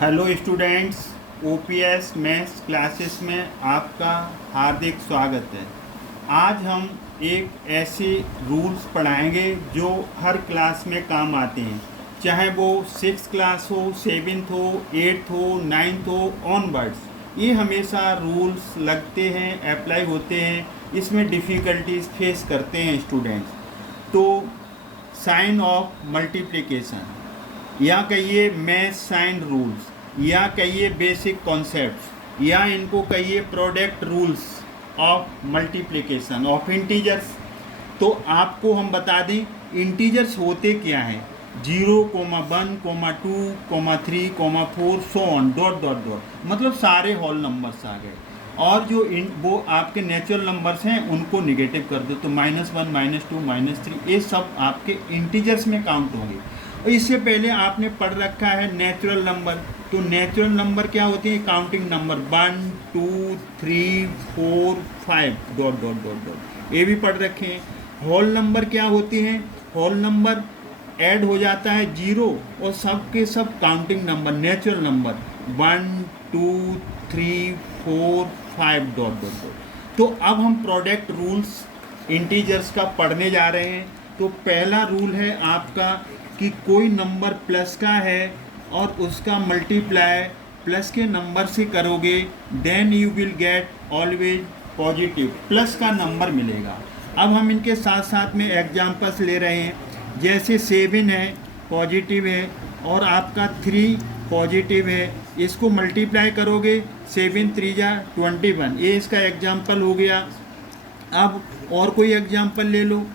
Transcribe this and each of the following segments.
Hello students, OPS maths classes में आपका हार्दिक स्वागत है। आज हम एक ऐसे रूल्स पढ़ाएंगे जो हर क्लास में काम आते हैं, चाहे वो 6th क्लास हो, 7th हो, 8th हो, 9th हो, ऑनवर्ड्स। ये हमेशा रूल्स लगते हैं, अप्लाई होते हैं, इसमें डिफ़िकल्टीज फेस करते हैं स्टूडेंट्स। तो साइन ऑफ मल्टीप्लिकेशन, या कहिए मैथ साइन रूल्स, या कहिए बेसिक कॉन्सेप्ट्स, या इनको कहिए product rules of multiplication of integers. तो आपको हम बता दें इंटीजर्स होते क्या हैं। 0,1,2,3,4 so on dot dot dot, मतलब सारे होल नंबर्स आ गए। और जो वो आपके नेचुरल नंबर्स हैं उनको निगेटिव कर दो तो -1, -2, -3, ये सब आपके इंटीजर्स में काउंट होंगे। और इससे पहले आपने पढ़ रखा है नेचुरल नंबर। तो नेचुरल नंबर क्या होते हैं? Counting number 1, 2, 3, 4, 5 dot dot dot dot, ये भी पढ़ रखे हैं। होल नंबर क्या होते हैं? होल नंबर ऐड हो जाता है 0 और सब के सब counting number natural number 1, 2, 3, 4, 5 dot dot dot. तो अब हम प्रोडक्ट रूल्स इंटीजर्स का पढ़ने जा रहे हैं। तो पहला रूल है आपका कि कोई नंबर प्लस का है और उसका मल्टीप्लाई प्लस के नंबर से करोगे, then you will get always positive, plus का नंबर मिलेगा। अब हम इनके साथ साथ में एग्जांपल्स ले रहे हैं। जैसे 7 है, पॉजिटिव है, और आपका 3 पॉजिटिव है। इसको मल्टीप्लाई करोगे 7 3 जा 21, ये इसका एग्जाम्पल हो गया। अब और कोई एग्जाम्पल ले लो।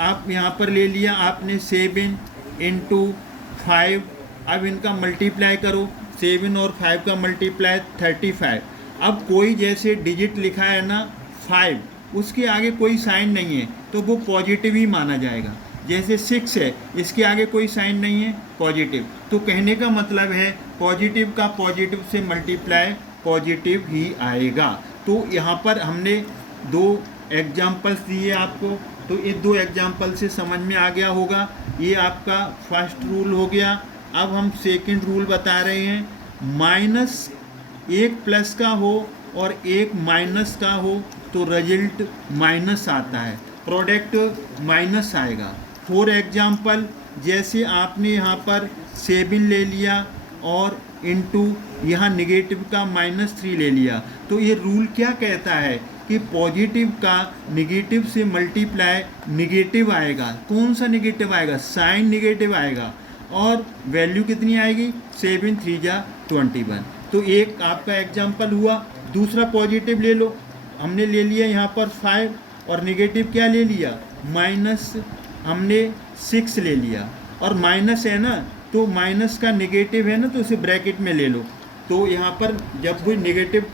आप यहाँ पर ले लिया आपने 7 × 5। अब इनका मल्टीप्लाई करो, 7 और 5 का मल्टीप्लाई 35। अब कोई जैसे डिजिट लिखा है ना 5, उसके आगे कोई साइन नहीं है तो वो पॉजिटिव ही माना जाएगा। जैसे 6 है, इसके आगे कोई साइन नहीं है, पॉजिटिव। तो कहने का मतलब है पॉजिटिव का पॉजिटिव से मल्टीप्लाई पॉजिटिव ही आएगा। तो यहाँ पर हमने 2 एग्जाम्पल्स दिए आपको, तो ये 2 एग्जाम्पल से समझ में आ गया होगा। ये आपका फर्स्ट रूल हो गया। अब हम सेकंड रूल बता रहे हैं। माइनस, एक प्लस का हो और एक माइनस का हो तो रिजल्ट माइनस आता है, प्रोडक्ट माइनस आएगा। फॉर एग्जाम्पल, जैसे आपने यहाँ पर 7 ले लिया और इनटू यहाँ निगेटिव का -3 ले लिया, तो ये रूल क्या कहता है कि पॉजिटिव का निगेटिव से मल्टीप्लाई निगेटिव आएगा। कौन सा निगेटिव आएगा? साइन निगेटिव आएगा। और वैल्यू कितनी आएगी? 7 3 जा 21। तो एक आपका एग्जाम्पल हुआ। दूसरा पॉजिटिव ले लो, हमने ले लिया यहाँ पर 5 और निगेटिव क्या ले लिया? माइनस, हमने 6 ले लिया। और माइनस है ना, तो माइनस का निगेटिव है ना, तो उसे ब्रैकेट में ले लो। तो यहाँ पर जब कोई निगेटिव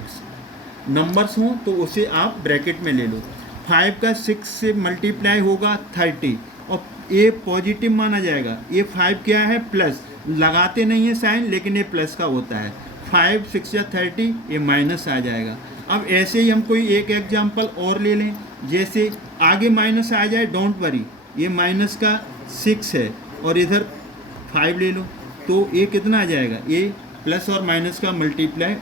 नंबर्स हों तो उसे आप ब्रैकेट में ले लो। 5 का 6 से मल्टीप्लाई होगा 30 और ये पॉजिटिव माना जाएगा। ये 5 क्या है? प्लस, लगाते नहीं है साइन लेकिन ये प्लस का होता है। 5 6 या 30, ये माइनस आ जाएगा। अब ऐसे ही हम कोई एक एग्जांपल और ले लें। जैसे आगे माइनस आ जाए, डोंट वरी, ये माइनस का 6 है और इधर 5 ले लो, तो ये कितना आ जाएगा? ये प्लस और माइनस का मल्टीप्लाई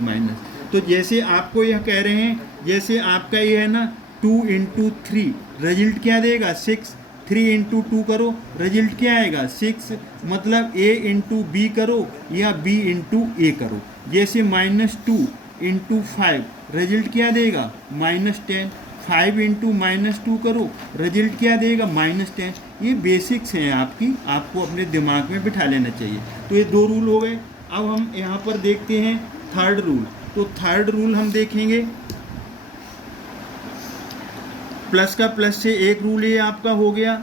माइनस। तो जैसे आपको यह कह रहे हैं, जैसे आपका ये है ना 2 × 3, रिजल्ट क्या देगा? 6। 3 × 2 करो, रिजल्ट क्या आएगा? 6। मतलब A × B करो या B × A करो। जैसे -2 × 5, रिजल्ट क्या देगा? -10। 5 × -2 करो, रिजल्ट क्या देगा? -10। ये बेसिक्स हैं आपकी, आपको अपने दिमाग में बिठा लेना चाहिए। तो ये 2 रूल हो गए। अब हम यहाँ पर देखते हैं थर्ड रूल। तो थर्ड रूल हम देखेंगे, प्लस का प्लस से एक रूल ये आपका हो गया।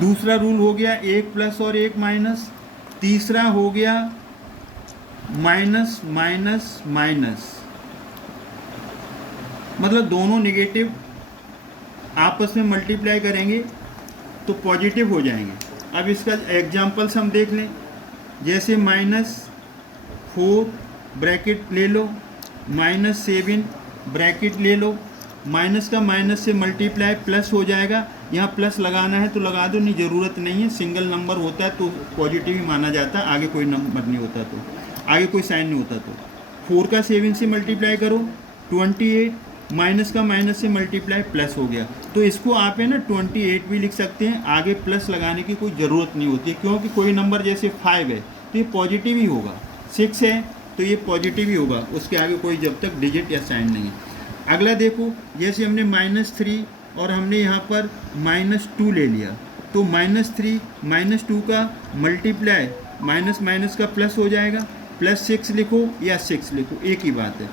दूसरा रूल हो गया एक प्लस और एक माइनस। तीसरा हो गया माइनस माइनस माइनस, मतलब दोनों निगेटिव आपस में मल्टीप्लाई करेंगे तो पॉजिटिव हो जाएंगे। अब इसका एग्जांपल्स हम देख लें। जैसे -4 ब्रैकेट ले लो, -7 ब्रैकेट ले लो, माइनस का माइनस से मल्टीप्लाई प्लस हो जाएगा। यहाँ प्लस लगाना है तो लगा दो, नहीं ज़रूरत नहीं है, सिंगल नंबर होता है तो पॉजिटिव ही माना जाता है, आगे कोई नंबर नहीं होता तो, आगे कोई साइन नहीं होता तो। 4 का 7 से मल्टीप्लाई करो 28, माइनस का माइनस से मल्टीप्लाई प्लस हो गया। तो इसको आप है ना 28 भी लिख सकते हैं, आगे प्लस लगाने की कोई ज़रूरत नहीं होती है, क्योंकि कोई नंबर जैसे 5 है तो ये पॉजिटिव ही होगा, 6 है तो ये पॉजिटिव ही होगा, उसके आगे कोई जब तक डिजिट या साइन नहीं है। अगला देखो, जैसे हमने -3 और हमने यहाँ पर -2 ले लिया, तो -3 -2 का मल्टीप्लाई माइनस माइनस का प्लस हो जाएगा, +6 लिखो या 6 लिखो, एक ही बात है।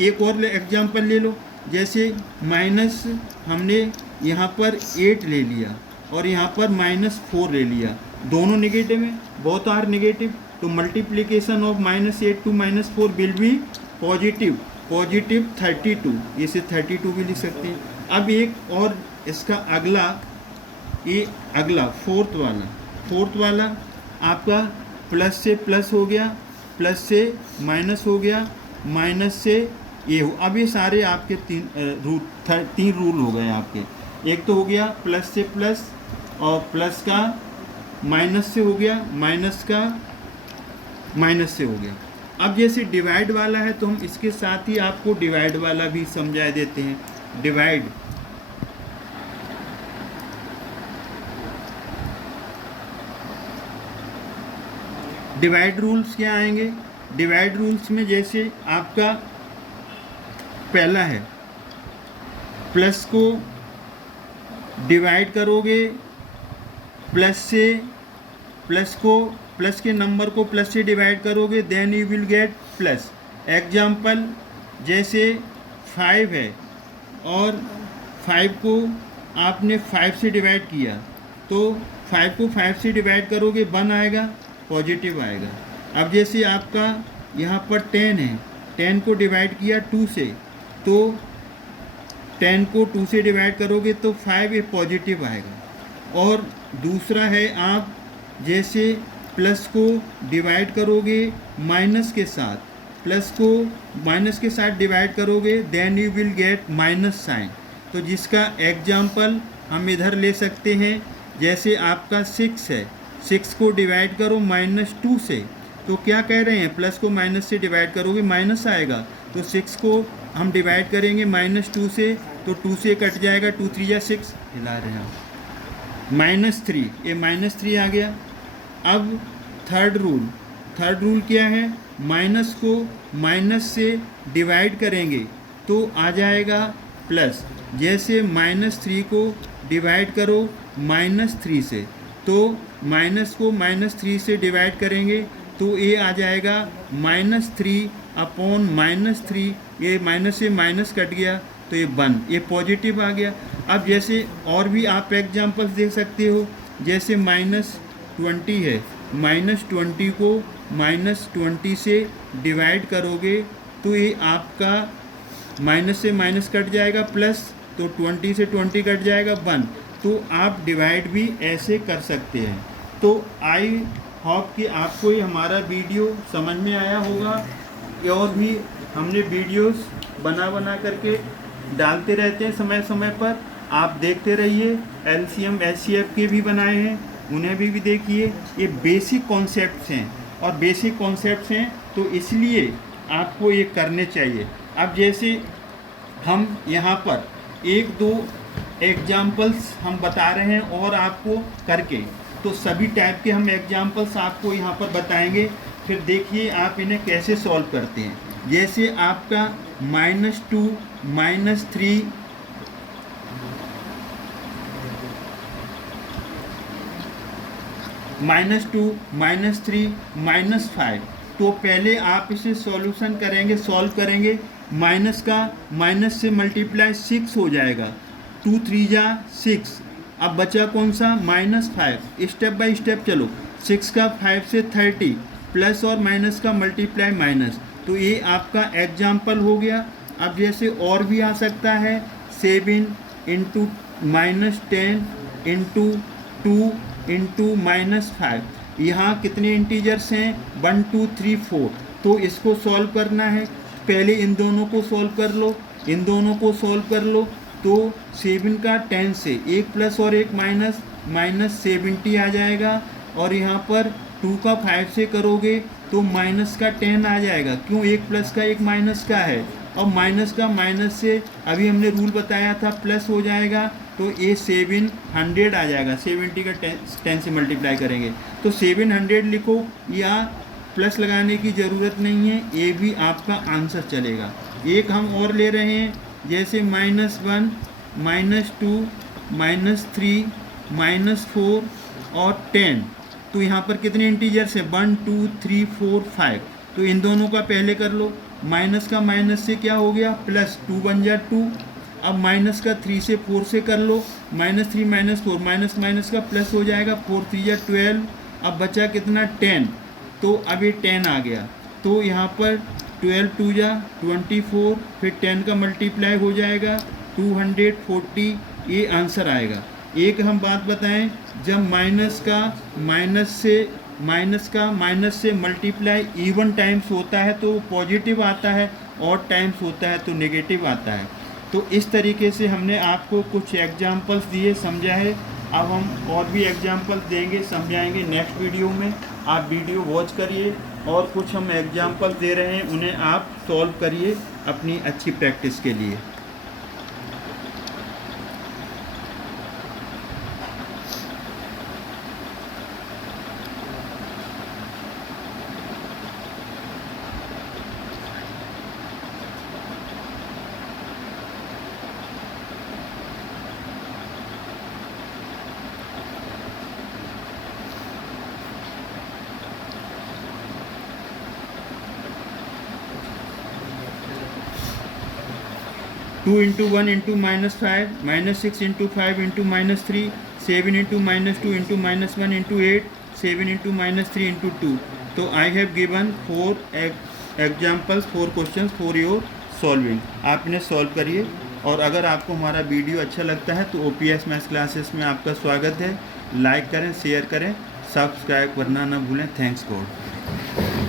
एक और एग्जाम्पल ले लो, जैसे माइनस हमने यहाँ पर 8 ले लिया और यहाँ पर -4 ले लिया, दोनों नेगेटिव हैं, बोथ आर नेगेटिव, तो multiplication of -8 to -4 will be positive 32, इसे 32 भी लिख सकते हैं। अब एक और इसका अगला फोर्थ वाला आपका प्लस से प्लस हो गया, प्लस से माइनस हो गया, माइनस से ये हो। अब ये सारे आपके तीन रूल हो गए आपके। एक तो हो गया प्लस से प्लस, और प्लस का माइनस से हो गया, माइनस का माइनस से हो गया। अब जैसे डिवाइड वाला है तो हम इसके साथ ही आपको डिवाइड वाला भी समझा देते हैं। डिवाइड रूल्स क्या आएंगे? डिवाइड रूल्स में जैसे आपका पहला है, प्लस को डिवाइड करोगे प्लस से, प्लस के नंबर को प्लस से डिवाइड करोगे, then you will get plus. Example जैसे 5 है और 5 को आपने 5 से डिवाइड किया, तो 5 को 5 से डिवाइड करोगे 1 आएगा, पॉजिटिव आएगा। अब जैसे आपका यहाँ पर 10 है, 10 को डिवाइड किया 2 से, तो 10 को 2 से डिवाइड करोगे तो 5 ये पॉजिटिव आएगा। और दूसरा है, आप जैसे प्लस को डिवाइड करोगे माइनस के साथ, प्लस को माइनस के साथ डिवाइड करोगे, then you will get minus sign. तो जिसका एग्जाम्पल हम इधर ले सकते हैं, जैसे आपका 6 है, 6 को डिवाइड करो -2 से, तो क्या कह रहे हैं, प्लस को माइनस से डिवाइड करोगे माइनस आएगा, तो 6 को हम डिवाइड करेंगे -2 से, तो 2 से कट जाएगा, 2 3 या 6, हिला रहे हैं -3, ये -3 आ गया। अब थर्ड रूल क्या है, माइनस को माइनस से डिवाइड करेंगे तो आ जाएगा प्लस। जैसे -3 को डिवाइड करो -3 से, तो माइनस को -3 से डिवाइड करेंगे तो ये आ जाएगा -3 अपॉन -3, ये माइनस से माइनस कट गया तो ये 1, ये पॉजिटिव आ गया। अब जैसे और भी आप एग्जांपल्स देख सकते हो, जैसे -20 है, -20 को -20 से डिवाइड करोगे तो ये आपका माइनस से माइनस कट जाएगा प्लस, तो 20 से 20 कट जाएगा 1। तो आप डिवाइड भी ऐसे कर सकते हैं। तो आई होप कि आपको ये हमारा वीडियो समझ में आया होगा। और भी हमने वीडियोस बना करके डालते रहते हैं समय समय पर, आप देखते रहिए। LCM HCF के भी बनाए हैं, उन्हें भी देखिए। ये बेसिक कॉन्सेप्ट्स हैं, और बेसिक कॉन्सेप्ट्स हैं तो इसलिए आपको ये करने चाहिए। अब जैसे हम यहाँ पर 1-2 एग्जाम्पल्स हम बता रहे हैं और आपको करके, तो सभी टाइप के हम एग्जाम्पल्स आपको यहाँ पर बताएंगे। फिर देखिए आप इन्हें कैसे सॉल्व करते हैं। जैसे आपका -2 -3 -2 -3 -5, तो पहले आप इसे सॉल्यूशन करेंगे, सॉल्व करेंगे। माइनस का माइनस से मल्टीप्लाई 6 हो जाएगा, 2 3 जा 6। अब बचा कौन सा, -5। स्टेप बाय स्टेप चलो, 6 का 5 से 30, प्लस और माइनस का मल्टीप्लाई माइनस, तो ये आपका एग्जाम्पल हो गया। अब जैसे और भी आ सकता है, 7 × -10 × 2 × -5। यहाँ कितने इंटीजर्स हैं, 1 2 3 4, तो इसको सॉल्व करना है। पहले इन दोनों को सॉल्व कर लो, इन दोनों को सॉल्व कर लो तो 7 का 10 से एक प्लस और एक माइनस, माइनस 70 आ जाएगा। और यहाँ पर 2 का 5 से करोगे तो माइनस का 10 आ जाएगा। क्यों? एक प्लस का एक माइनस का है, और माइनस का माइनस से अभी हमने रूल बताया था प्लस हो जाएगा, तो ये 700 आ जाएगा। 70 का 10 से मल्टीप्लाई करेंगे तो 700 लिखो, या प्लस लगाने की ज़रूरत नहीं है, ये भी आपका आंसर चलेगा। एक हम और ले रहे हैं, जैसे -1, -2, -3, -4 और 10। तो यहाँ पर कितने इंटीजर्स हैं? 1 2 3 4 5। तो इन दोनों का पहले कर लो। माइनस का माइनस से क्या हो गया? प्लस 2 बन जा 2। अब माइनस का 3 से 4 से कर लो, -3 -4, माइनस माइनस का प्लस हो जाएगा, 4 3 जा 12। अब बचा कितना? 10। तो अब ये 10 आ गया, तो यहाँ पर 12 2 जा 24, फिर 10 का मल्टीप्लाई हो जाएगा 240, ये आंसर आएगा। एक हम बात बताएं, जब माइनस का माइनस से मल्टीप्लाई इवन टाइम्स होता है तो पॉजिटिव आता है, ऑड टाइम्स होता है तो नेगेटिव आता है। तो इस तरीके से हमने आपको कुछ एग्जाम्पल्स दिए, समझा है। अब हम और भी एग्जाम्पल्स देंगे, समझाएंगे नेक्स्ट वीडियो में। आप वीडियो वॉच करिए, और कुछ हम एग्जाम्पल्स दे रहे हैं, उन्हें आप सॉल्व करिए अपनी अच्छी प्रैक्टिस के लिए। Two into 1 into -5, -6 into 5 into -3, 7 into -2 into -1 into 8, 7 into -3 into 2। तो I have given 4 examples, 4 questions for your solving. आप इन्हें सॉल्व करिए। और अगर आपको हमारा वीडियो अच्छा लगता है तो OPS मैथ्स क्लासेस में आपका स्वागत है। लाइक करें, शेयर करें, सब्सक्राइब करना ना भूलें। Thanks God.